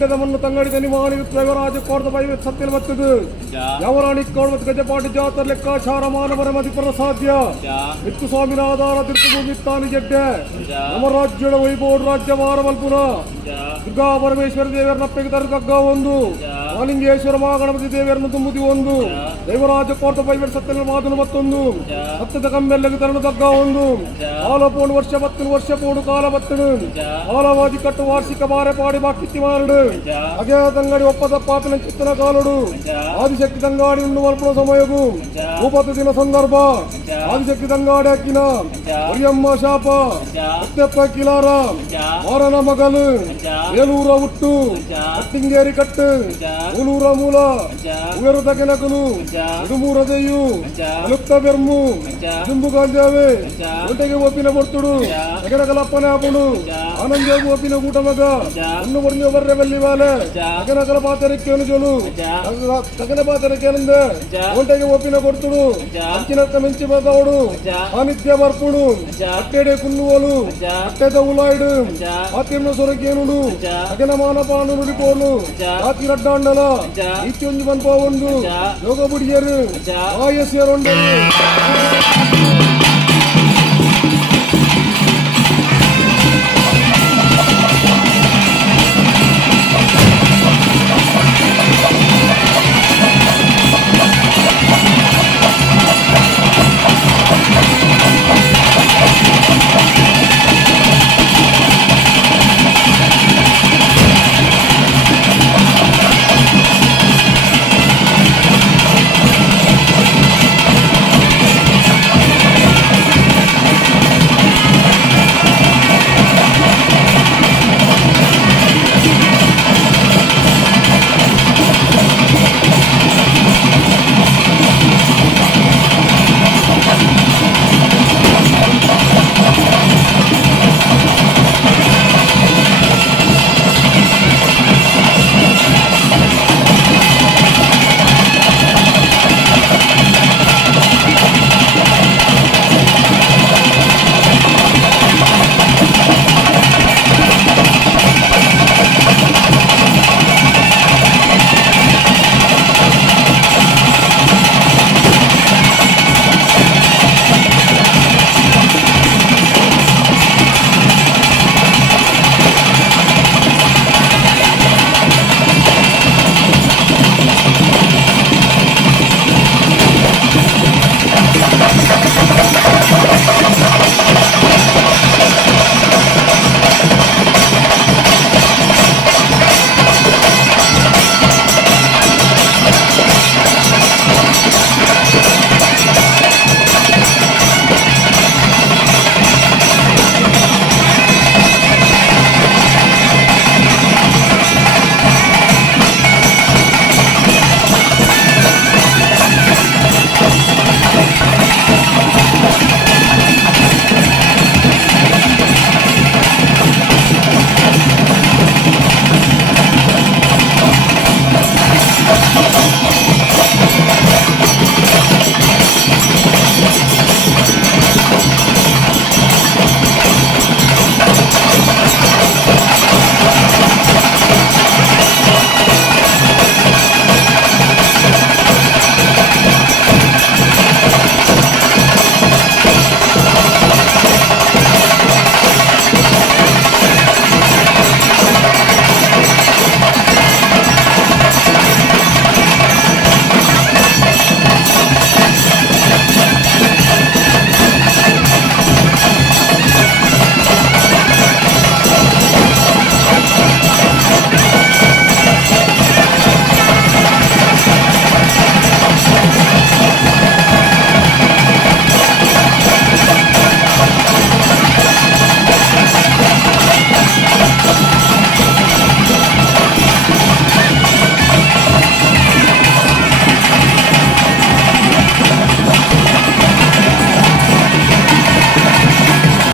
ಗುಡ್ಡದ ಮಣ್ಣು ತಂಗಡಿ ದನಿಮಾನಿ ದೇವರಾಜ ಕೋರ್ದ ಬೈ ಸತ್ಯನ ಬತ್ತದು ಯವರಾಣಿ ಕೋರ್ದ ಗಜಪಾಟಿ ಜಾತರ ಲೆಕ್ಕಾಚಾರ ಮಾನವರ ಮದಿಪರ ಸಾಧ್ಯ ಮಿತ್ತು ಸ್ವಾಮಿನ ಆಧಾರ ತಿರುಪತಿ ತಾನಿ ಜಡ್ಡೆ ನಮ್ಮ ರಾಜ್ಯದ ವೈಭವ ರಾಜ್ಯ ಮಾರವಲ್ಪುರ ದುರ್ಗಾ ಪರಮೇಶ್ವರ ದೇವರ ನಪ್ಪೆಗೆ ತರಗಗ್ಗ ಒಂದು ಮಾಲಿಂಗೇಶ್ವರ ಮಹಾಗಣಪತಿ ದೇವರನ್ನು ತುಂಬುದಿ ಒಂದು ದೇವರಾಜ ಕೋರ್ದ ಬೈ ಸತ್ಯನ ಮಾತನು ಮತ್ತೊಂದು ಸತ್ಯದ ಕಂಬೆಲ್ಲಗೆ ತರಣ ತಗ್ಗ ಒಂದು ಕಾಲ ಪೋಣು ವರ್ಷ ಬತ್ತನು ವರ್ಷ ಪೋಡು ಕಾಲ ಬತ್ತನು ಕಾಲವಾದಿ ಕಟ್ಟು ವಾರ್ಷಿಕ ಬಾರೆ ಪಾಡಿ ಬಾಕಿತ್ತಿ ಮಾರುಡು ಅಗೆ ತಂಗಡಿ ಒಪ್ಪದ ಪಾಪಿನ ಚಿತ್ತನ ಕಾಲುಡು ಆದಿಶಕ್ತಿ ತಂಗಾಡಿ ಉಂಡು ಮಲ್ಪುವ ಸಮಯವು ಭೂಪತಿ ದಿನ ಸಂದರ್ಭ ಆದಿಶಕ್ತಿ ತಂಗಾಡಿ ಅಕ್ಕಿನ ಒರಿಯಮ್ಮ ಶಾಪ ಮುತ್ತೆಪ್ಪ ಕಿಲಾರ ಮಾರನ ಮಗಲು ಏಲೂರ ಹುಟ್ಟು ಕಟ್ಟಿಂಗೇರಿ ಕಟ್ಟು ಮೂಲೂರ ಮೂಲ ಉಯರು ತಗೆನಕಲು ಉಡುಮೂರ ದೆಯ್ಯು ಅಲುಪ್ತ ಬೆರ್ಮು ದುಂಬು ಗಾಂಜಾವೆ ಒಂಟೆಗೆ ಒಪ್ಪಿನ ಬರ್ತುಡು ತಗೆನಕಲಪ್ಪನೆ ಆಪುಡು ಆನಂದೇಗು ಒಪ್ಪಿನ ಊಟ ಮಗ ಅನ್ನು ಹೊಡೆದು ಬರ್ರೆ ಬಲ್ಲಿ ಬಾಲೆ ತಗೆನಕಲ ಪಾತ್ರಕ್ಕೆ ಅನುಜಲು ತಗನ ಪಾತ್ರಕ್ಕೆ ಅನಂದ ಒಂಟೆಗೆ ಒಪ್ಪಿನ ಕೊಡ್ತುಡು ಅಂಚಿನತ್ತ ಮಿಂಚಿ ಬದವಡು ಸಾನ್ನಿಧ್ಯ ಬರ್ಪುಡು ಅಟ್ಟೆಡೆ ಕುನ್ನುವಲು ಅಟ್ಟೆದ ಉಲಾಯ್ಡು ಆತಿರ್ನ ಸೊರಕೇನುಡು ತಗನ ಮಾನಪಾನು ನುಡಿಪೋಲು ಆತಿ ರಡ್ಡಾಂಡಲ ಇತ್ತೊಂದು ಬನ್ಪ ಒಂದು ಯೋಗ ಬುಡಿಯರು ಆಯಸ್ಯರೊಂಡರು